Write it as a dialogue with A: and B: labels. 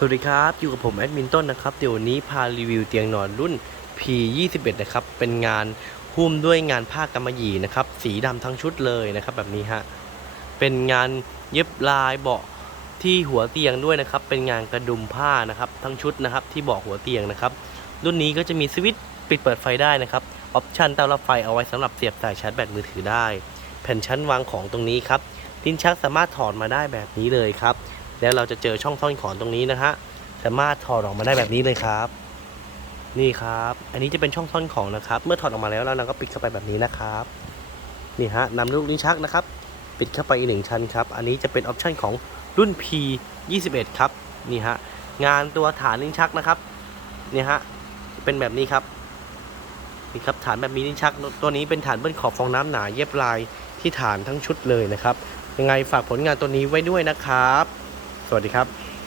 A: สวัสดีครับ อยู่กับผมแอดมินต้นนะครับ เดี๋ยววันนี้พารีวิวเตียงนอนรุ่น P21 นะครับ เป็นงานหุ้มด้วยงานผ้ากำมะหยี่นะครับ สีดำทั้งชุดเลยนะครับ แบบนี้ฮะ เป็นงานเย็บลายเบาะที่หัวเตียงด้วยนะครับ เป็นงานกระดุมผ้านะครับทั้งชุดนะครับที่เบาะหัวเตียงนะครับ รุ่นนี้ก็จะมีสวิตช์ปิดเปิดไฟได้นะครับ ออปชันเตารับไฟเอาไว้สำหรับเสียบสายชาร์จแบตมือถือได้ แผ่นชั้นวางของตรงนี้ครับ ลิ้นชักสามารถถอดมาได้แบบนี้เลยครับ แล้วเราจะเจอช่องท่อนของตรงนี้นะฮะสามารถถอดออกมาได้แบบนี้เลยครับ นี่ครับ อันนี้จะเป็นช่องท่อนของนะครับ เมื่อถอดออกมาแล้วเราก็ปิดเข้าไปแบบนี้นะครับนี่ฮะนำลูกลิ้นชักนะครับ ปิดเข้าไปอีกหนึ่งชั้นครับ อันนี้จะเป็นออปชันของรุ่น P 21ครับนี่ฮะงานตัวฐานลิ้นชักนะครับนี่ฮะเป็นแบบนี้ครับนี่ครับฐานแบบมีลิ้นชัก ตัวนี้เป็นฐานเบิ้ลขอบฟองน้ำหนาเย็บลายที่ฐานทั้งชุดเลยนะครับ ยังไงฝากผลงานตัวนี้ไว้ด้วยนะครับ สวัสดีครับ